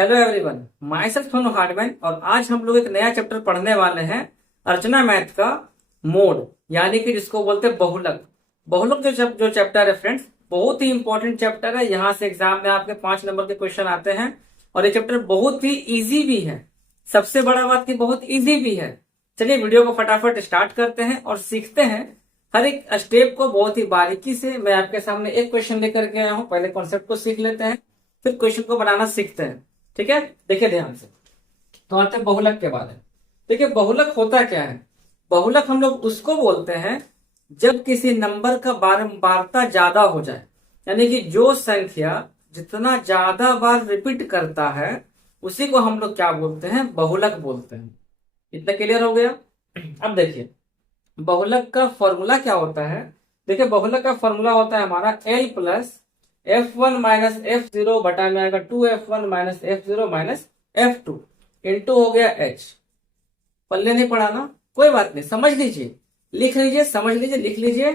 Hello everyone, my self Sonu Hardman. और आज हम लोग एक नया चैप्टर पढ़ने वाले हैं, अर्चना मैथ का मोड, यानी कि जिसको बोलते हैं बहुलक। बहुलक जो चैप्टर है फ्रेंड्स, बहुत ही इंपॉर्टेंट चैप्टर है। यहाँ से एग्जाम में आपके 5 नंबर के क्वेश्चन आते हैं और ये चैप्टर बहुत ही इजी भी है। सबसे बड़ा बात की बहुत इजी भी है। चलिए वीडियो को फटाफट स्टार्ट करते हैं और सीखते हैं हर एक स्टेप को बहुत ही बारीकी से। मैं आपके सामने एक क्वेश्चन लेकर के आया हूँ, पहले कॉन्सेप्ट को सीख लेते हैं, फिर क्वेश्चन को बनाना सीखते हैं। ठीक है, देखिए ध्यान से। तो आते हैं बहुलक के बारे में। देखिए बहुलक होता क्या है। बहुलक हम लोग उसको बोलते हैं जब किसी नंबर का बारंबारता ज्यादा हो जाए, यानी कि जो संख्या जितना ज्यादा बार रिपीट करता है उसी को हम लोग क्या बोलते हैं, बहुलक बोलते हैं। इतना क्लियर हो गया। अब देखिए बहुलक का फॉर्मूला क्या होता है। देखिए बहुलक का फॉर्मूला होता है हमारा L plus F1 minus F0 बटा में आएगा 2F1 minus F0 minus F2 into हो गया H। पल्ले नहीं पढ़ाना, कोई बात नहीं, समझ लीजिए, लिख लीजिए, समझ लीजिए, लिख लीजिए,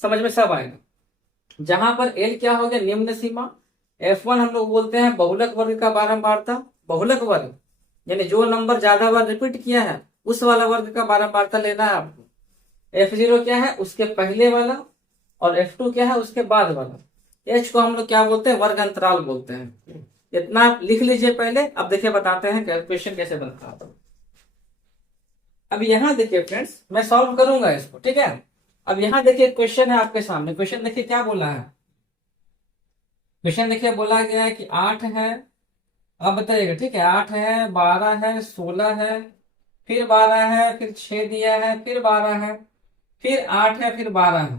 समझ में सब आएगा। जहां पर L क्या हो गया, निम्न सीमा। F1 हम लोग बोलते हैं बहुलक वर्ग का बारंबारता। बहुलक वर्ग यानी जो नंबर ज्यादा बार रिपीट किया है उस वाला वर्ग का बारंबारता लेना है आपको। F0 क्या है, उसके पहले वाला, और F2 क्या है, उसके बाद वाला। H को हम लोग क्या बोलते हैं, वर्ग अंतराल बोलते हैं। इतना आप लिख लीजिए पहले। अब देखिए बताते हैं क्वेश्चन कैसे बनता है। अब यहाँ देखिए फ्रेंड्स, मैं सॉल्व करूंगा इसको, ठीक है। अब यहाँ देखिए क्वेश्चन है आपके सामने। क्वेश्चन देखिए क्या बोला है। क्वेश्चन देखिए बोला गया है कि 8 है। अब बताइएगा, ठीक है। 8 है, 12 है, 16 है, फिर 12 है, फिर 6 दिया है, फिर 12 है, फिर 8 है, फिर 12 है।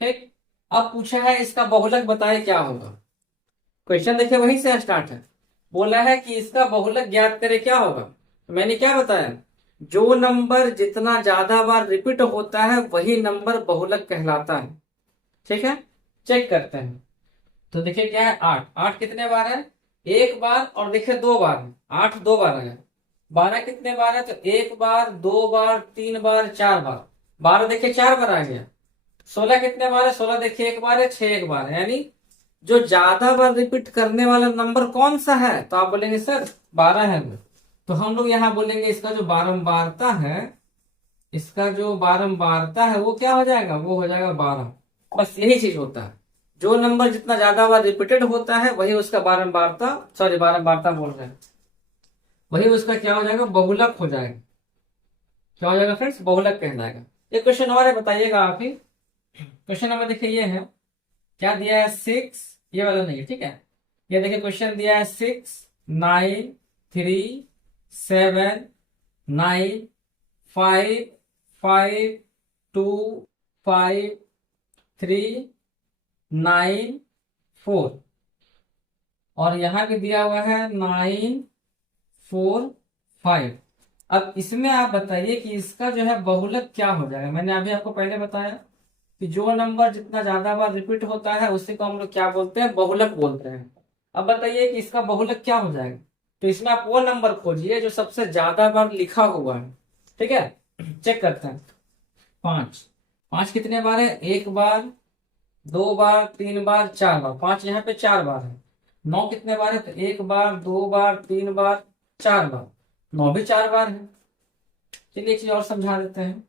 ठीक। अब पूछा है इसका बहुलक बताए क्या होगा। क्वेश्चन देखिए वहीं से स्टार्ट है। बोला है कि इसका बहुलक ज्ञात करे क्या होगा। तो मैंने क्या बताया, जो नंबर जितना ज्यादा बार रिपीट होता है वही नंबर बहुलक कहलाता है। ठीक है, चेक करते हैं। तो देखिए क्या है, 8। 8 कितने बार है, एक बार, और देखिए 2 बार है। 8 2 बार है। 12 कितने बार है, तो एक बार, 2 बार, 3 बार, 4 बार। 12 देखिए 4 बार आ गया। 16 कितने बार है, 16 देखिए एक बार है, 6 एक बार है। यानी जो ज्यादा बार रिपीट करने वाला नंबर कौन सा है, तो आप बोलेंगे सर 12 है वो। तो हम लोग यहाँ बोलेंगे इसका जो बारंबारता है, इसका जो बारंबारता है वो क्या हो जाएगा, वो हो जाएगा 12। बस यही चीज होता है। जो नंबर जितना ज्यादा बार रिपीटेड होता है वही उसका बारंबारता, सॉरी बारंबारता बोल रहे हैं, वही उसका क्या हो जाएगा, बहुलक हो जाएगा। क्या हो जाएगा फ्रेंड्स, बहुलक कहलाएगा। एक क्वेश्चन और है, बताइएगा आप ही। क्वेश्चन नंबर देखिए ये है, क्या दिया है, 6। ये वाला नहीं है, ठीक है। ये देखिए क्वेश्चन दिया है 6 9 3 7 9 5 5 2 5 3 9 4, और यहाँ भी दिया हुआ है 9 4 5। अब इसमें आप बताइए कि इसका जो है बहुलक क्या हो जाएगा। मैंने अभी आपको पहले बताया कि जो नंबर जितना ज्यादा बार रिपीट होता है उसी को हम लोग क्या बोलते हैं, बहुलक बोलते हैं। अब बताइए कि इसका बहुलक क्या हो जाएगा। तो इसमें आप वो नंबर खोजिए जो सबसे ज्यादा बार लिखा हुआ है। ठीक है, चेक करते हैं। 5। 5 कितने बार है, एक बार, 2 बार, 3 बार, 4 बार। 5 यहाँ पे 4 बार है। 9 कितने बार है, तो एक बार, 2 बार, 3 बार, 4 बार। 9 भी 4 बार है। चलिए एक चीज और समझा देते हैं।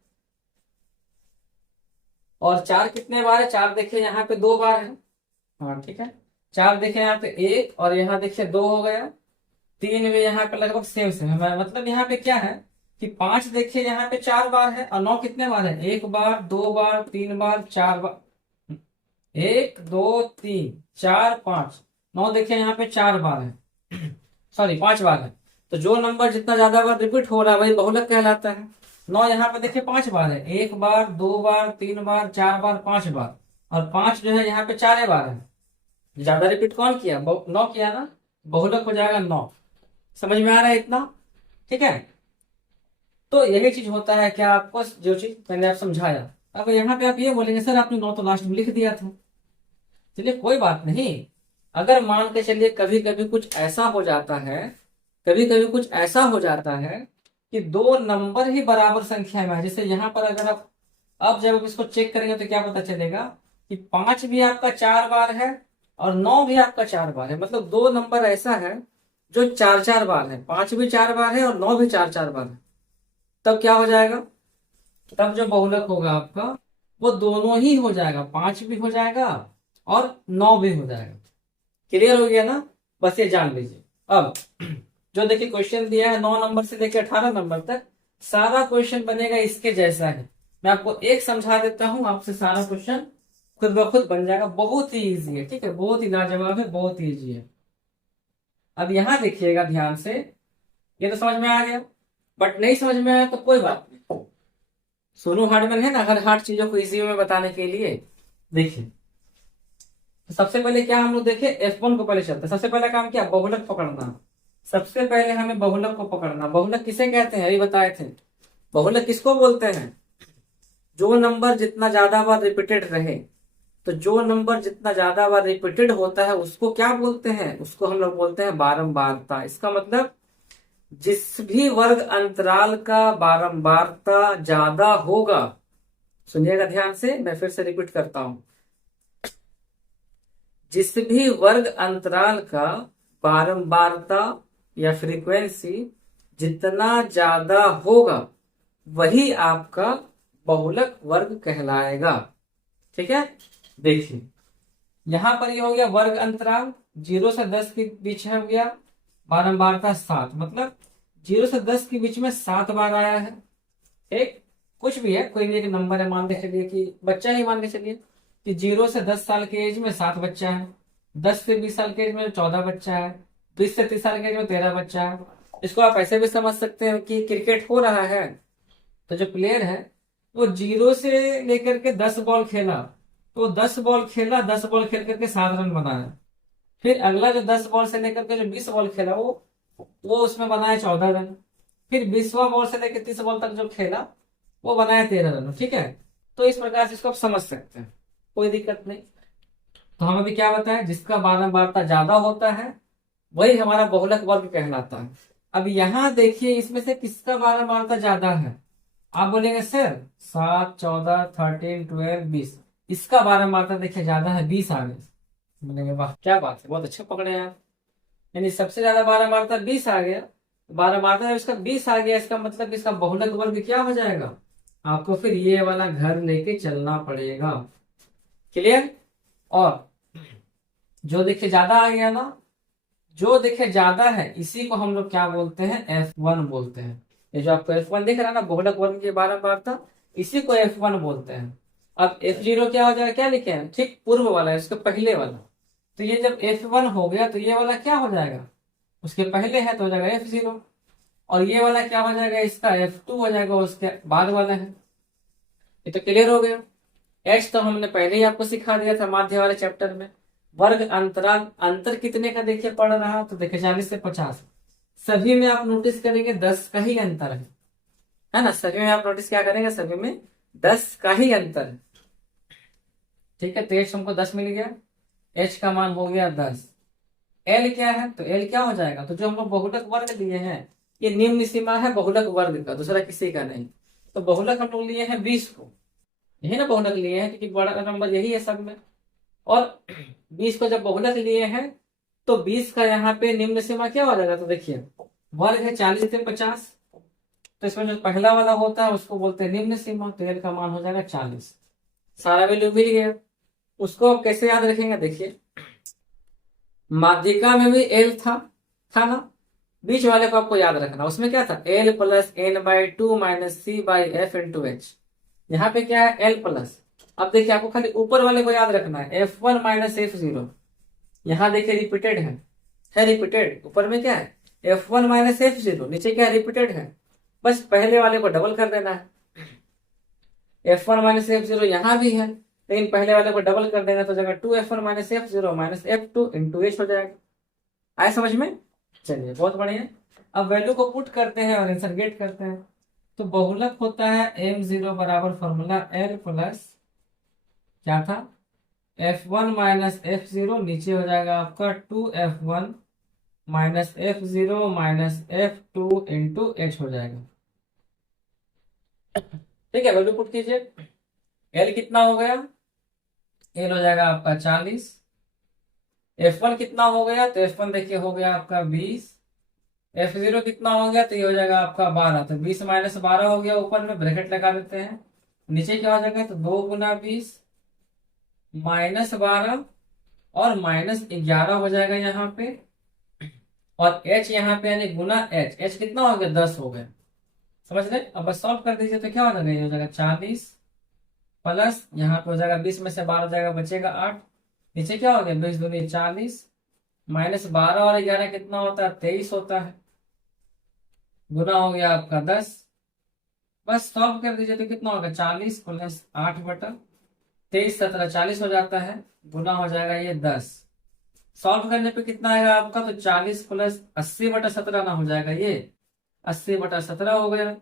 और 4 कितने बार है, 4 देखिए यहाँ पे 2 बार है। हाँ ठीक है, 4 देखिए यहाँ पे 1, और यहाँ देखिए 2 हो गया। 3 भी यहाँ पे लगभग सेम सेम है। मतलब यहाँ पे क्या है कि 5 देखिए यहाँ पे 4 बार है, और 9 कितने बार है, एक बार, 2 बार, 3 बार, 4 बार। 1 2 3 4 5, 9 देखिए यहाँ पे 4 बार है, सॉरी 5 बार है। तो जो नंबर जितना ज्यादा बार रिपीट हो रहा है वही बहुलक कहलाता है। 9 यहाँ पे देखिए 5 बार है, एक बार, 2 बार, 3 बार, 4 बार, 5 बार। और 5 जो है यहाँ पे 4 बार है। ज्यादा रिपीट कौन किया, 9 किया ना, बहुलक हो जाएगा 9। समझ में आ रहा है इतना, ठीक है। तो यही चीज होता है, क्या आपको जो चीज मैंने आप समझाया। अब यहाँ पे आप ये बोलेंगे सर आपने 9 तो लास्ट में लिख दिया था। चलिए कोई बात नहीं। अगर मान के चलिए कभी कभी कुछ ऐसा हो जाता है, कभी कभी कुछ ऐसा हो जाता है कि दो नंबर ही बराबर संख्या में है। जैसे यहाँ पर अगर आप अब जब आप इसको चेक करेंगे तो क्या पता चलेगा कि 5 भी आपका 4 बार है और 9 भी आपका 4 बार है। मतलब दो नंबर ऐसा है जो 4-4 बार है, 5 भी 4 बार है और 9 भी 4-4 बार है, तब क्या हो जाएगा, तब जो बहुलक होगा आपका वो दोनों ही हो जाएगा, 5 भी हो जाएगा और 9 भी हो जाएगा। क्लियर हो गया ना, बस ये जान लीजिए। अब जो देखिए क्वेश्चन दिया है 9 नंबर से लेकर 18 नंबर तक, सारा क्वेश्चन बनेगा इसके जैसा है। मैं आपको एक समझा देता हूं, आपसे सारा क्वेश्चन खुद ब खुद बन जाएगा। बहुत ही इजी है, ठीक है, बहुत ही लाजवाब है, बहुत ही इजी है। अब यहां देखिएगा ध्यान से, ये तो समझ में आ गया, बट नहीं समझ में आया तो कोई बात नहीं, सोनू हार्डमैन है ना हर हार्ड चीजों को इजी में बताने के लिए। देखिए तो सबसे पहले क्या हम लोग देखे, F1 को पहले चलते हैं। सबसे पहला काम क्या, बहुलक पकड़ना। सबसे पहले हमें बहुलक को पकड़ना। बहुलक किसे कहते हैं, अभी बताए थे। बहुलक किसको बोलते हैं, जो नंबर जितना ज्यादा बार रिपीटेड रहे, तो जो नंबर जितना ज्यादा बार रिपीटेड होता है उसको क्या बोलते हैं, उसको हम लोग बोलते हैं बारंबारता। इसका मतलब जिस भी वर्ग अंतराल का बारंबारता ज्यादा होगा, सुनिएगा ध्यान से, मैं फिर से रिपीट करता हूं, जिस भी वर्ग अंतराल का बारंबारता या फ्रीक्वेंसी जितना ज्यादा होगा वही आपका बहुलक वर्ग कहलाएगा। ठीक है, देखिए यहां पर ये हो गया वर्ग अंतराल, 0 से 10 के बीच है, हो गया बारंबारता 7, मतलब 0 से 10 के बीच में 7 बार आया है। एक कुछ भी है, कोई भी एक नंबर है, मान के चलिए कि बच्चा ही मान के चलिए कि 0 से 10 साल के एज में 7 बच्चा है, 10 से 20 साल के एज में 14 बच्चा है, 20 से 30 साल के एज में 13 बच्चा है। इसको आप ऐसे भी समझ सकते हैं कि क्रिकेट हो रहा है तो जो प्लेयर है वो 0 से लेकर के 10 बॉल खेला, तो 10 बॉल खेला, 10 बॉल खेल करके 7 रन बनाया। फिर अगला जो 10 बॉल से लेकर के जो 20 बॉल खेला वो उसमें बनाया 14 रन। फिर 20वां बॉल से लेकर 30 बॉल तक जो खेला वो बनाया 13 रन। ठीक है, तो इस प्रकार से इसको आप समझ सकते हैं, कोई दिक्कत नहीं। तो हम अभी क्या बताएं, जिसका बारंबारता ज्यादा होता है वही हमारा बहुलक वर्ग कहलाता है। अब यहाँ देखिए इसमें से किसका बारंबारता ज्यादा है, आप बोलेंगे सर 7, 14, 13, 12, 20, इसका बारंबारता देखिए ज्यादा है, 20 आ गए। बोलेंगे वाह क्या बात है, बहुत अच्छे पकड़े हैं आप, यानी सबसे ज्यादा बारंबारता 20 आ गया। बारंबारता जब इसका 20 आ गया, इसका मतलब इसका बहुलक वर्ग क्या हो जाएगा, आपको फिर ये वाला घर लेके चलना पड़ेगा। क्लियर, और जो देखिए ज्यादा आ गया ना, जो देखिए ज्यादा है इसी को हम लोग क्या बोलते हैं, F1 बोलते हैं। ये जो आपको F1 दिख रहा है ना, बहुलक वर्ग की बारंबारता, इसी को F1 बोलते हैं। अब F0 क्या हो जाएगा, क्या लिखे हैं, ठीक पूर्व वाला है, उसके पहले वाला। तो ये जब F1 हो गया तो ये वाला क्या हो जाएगा, उसके पहले है तो हो जाएगा F0, और ये वाला क्या हो जाएगा, इसका F2 हो जाएगा, उसके बाद वाला है। ये तो क्लियर हो गया। H तो हमने पहले ही आपको सिखा दिया था माध्य वाले चैप्टर में। वर्ग अंतराल, अंतर कितने का देखिए पड़ रहा, तो देखिए 40 से 50, सभी में आप नोटिस करेंगे 10 का ही अंतर है ना, सभी में आप नोटिस क्या करेंगे, सभी में 10 का ही अंतर है। ठीक है, तो H हमको 10 मिल गया, H का मान हो गया 10। L क्या है, तो L क्या हो जाएगा, तो जो हम लोग बहुलक वर्ग लिए हैं ये निम्न सीमा है बहुलक वर्ग का, दूसरा किसी का नहीं। तो बहुलक हम लोग लिए हैं 20 को, यही ना बहुलक लिए हैं, क्योंकि बड़ा नंबर यही है सब में। और 20 को जब बहुलक लिए हैं तो 20 का यहाँ पे निम्न सीमा क्या हो जाएगा, तो देखिए वर्ग है 40 से 50, तो इसमें जो पहला वाला होता है उसको बोलते हैं निम्न सीमा, तो L का मान हो जाएगा 40। सारा वैल्यू मिल गया। उसको आप कैसे याद रखेंगे, देखिए माध्यिका में भी L था ना, बीच वाले को आपको याद रखना, उसमें क्या था, L plus N/2 minus C/F into H। यहाँ पे क्या है, L प्लस। अब देखिए आपको खाली ऊपर वाले को याद रखना है, F1 माइनस F0। यहाँ देखिए रिपीटेड है रिपीटेड, ऊपर में क्या है, F1 माइनस F0, नीचे क्या है, रिपीटेड है। बस पहले वाले को डबल कर देना है, F1 माइनस F0 यहाँ भी है, लेकिन पहले वाले को डबल कर देना तो जगह 2F1 minus F0 minus F2 into H हो जाएगा। आए समझ में, चलिए बहुत बढ़िया। अब वैल्यू को पुट करते हैं और आंसर गेट करते हैं। तो बहुलक होता है M0 बराबर फॉर्मूला L प्लस क्या था, F1 माइनस F0, नीचे हो जाएगा आपका 2F1 minus F0 minus F2 into H हो जाएगा। ठीक है, वैल्यू पुट कीजिए। L कितना हो गया, L हो जाएगा आपका 40। F1 कितना हो गया, तो F1 देखिए हो गया आपका 20, F0 कितना हो गया, तो ये हो जाएगा आपका 12, तो 20 माइनस 12 हो गया, ऊपर में ब्रैकेट लगा देते हैं, नीचे क्या हो जाएगा, तो 2 गुना 20 माइनस 12 और माइनस 11 हो जाएगा यहाँ पे, और h यहाँ पे यानी गुना h कितना हो गया, 10 हो गया। समझ रहे, अब बस सॉल्व कर दीजिए, तो क्या हो जाएगा, ये हो जाएगा 40 प्लस यहाँ पे हो जाएगा 20 में से 12 जाएगा, बचेगा 8, नीचे क्या हो गया, 20 दूनी 40 माइनस 12 और 11 कितना होता है, 23 होता है, गुना हो गया आपका 10। बस सॉल्व कर दीजिए, तो कितना होगा, 40 प्लस 8 बटा 23 17 40 हो जाता है, गुना हो जाएगा ये 10। सॉल्व करने पे कितना आएगा आपका, तो 40 प्लस 80 बटा 17 ना हो जाएगा ये 80 बटा 17 हो गया।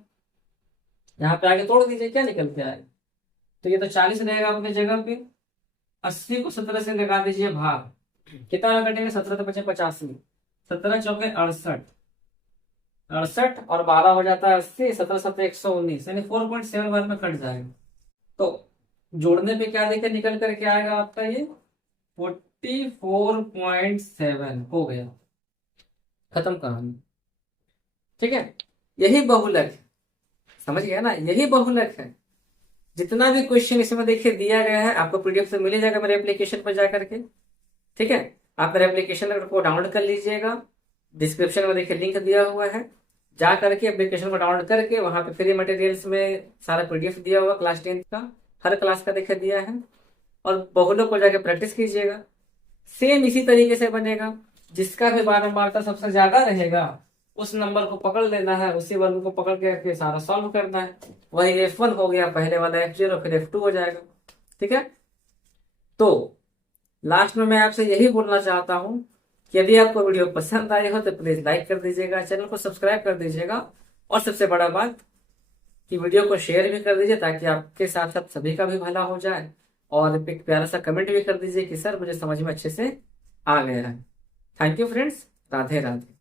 यहाँ पे आगे तोड़ दीजिए, क्या निकल के आएगा, तो ये तो 40 रहेगा अपने जगह पे, 80 को 17 से लगा दीजिए भाग, कितना कटेगा, 17 तो बचे 85, 17 चौके 68, 68 और 12 हो जाता है 80, 17 7 119, यानी 4.7 बार में कट जाएगा। तो जोड़ने पे क्या देखिए निकल करके आएगा आपका, ये 44.7 हो गया, खत्म कहानी। ठीक है, यही बहुलक है, समझ गया ना, यही बहुलक है। जितना भी क्वेश्चन इसमें देखिए दिया गया है आपको पीडीएफ से मिल जाएगा मेरे एप्लीकेशन पर जाकर के। ठीक है, आप मेरे एप्लीकेशन को डाउनलोड कर लीजिएगा, डिस्क्रिप्शन में देखिए लिंक दिया हुआ है, जा करके एप्लीकेशन को डाउनलोड करके वहां पे फ्री मटेरियल्स में सारा पीडीएफ दिया हुआ क्लास 10 का, हर क्लास का देखिए दिया है, और बहुलों को जाके प्रैक्टिस कीजिएगा। सेम इसी तरीके से बनेगा, जिसका भी बारंबारता सबसे ज्यादा रहेगा उस नंबर को पकड़ लेना है, उसी वर्ग को पकड़ के सारा सॉल्व करना है। वही F1 हो गया, पहले वाला F0 फिर F2 हो जाएगा। ठीक है, तो लास्ट में मैं आपसे यही बोलना चाहता हूं कि यदि आपको वीडियो पसंद आई हो तो प्लीज लाइक कर दीजिएगा, चैनल को सब्सक्राइब कर दीजिएगा, और सबसे बड़ा बात कि वीडियो को शेयर भी कर दीजिए ताकि आपके साथ साथ सभी का भी भला हो जाए, और एक प्यारा सा कमेंट भी कर दीजिए कि सर मुझे समझ में अच्छे से आ गया है। Thank you friends, Radhe Radhe.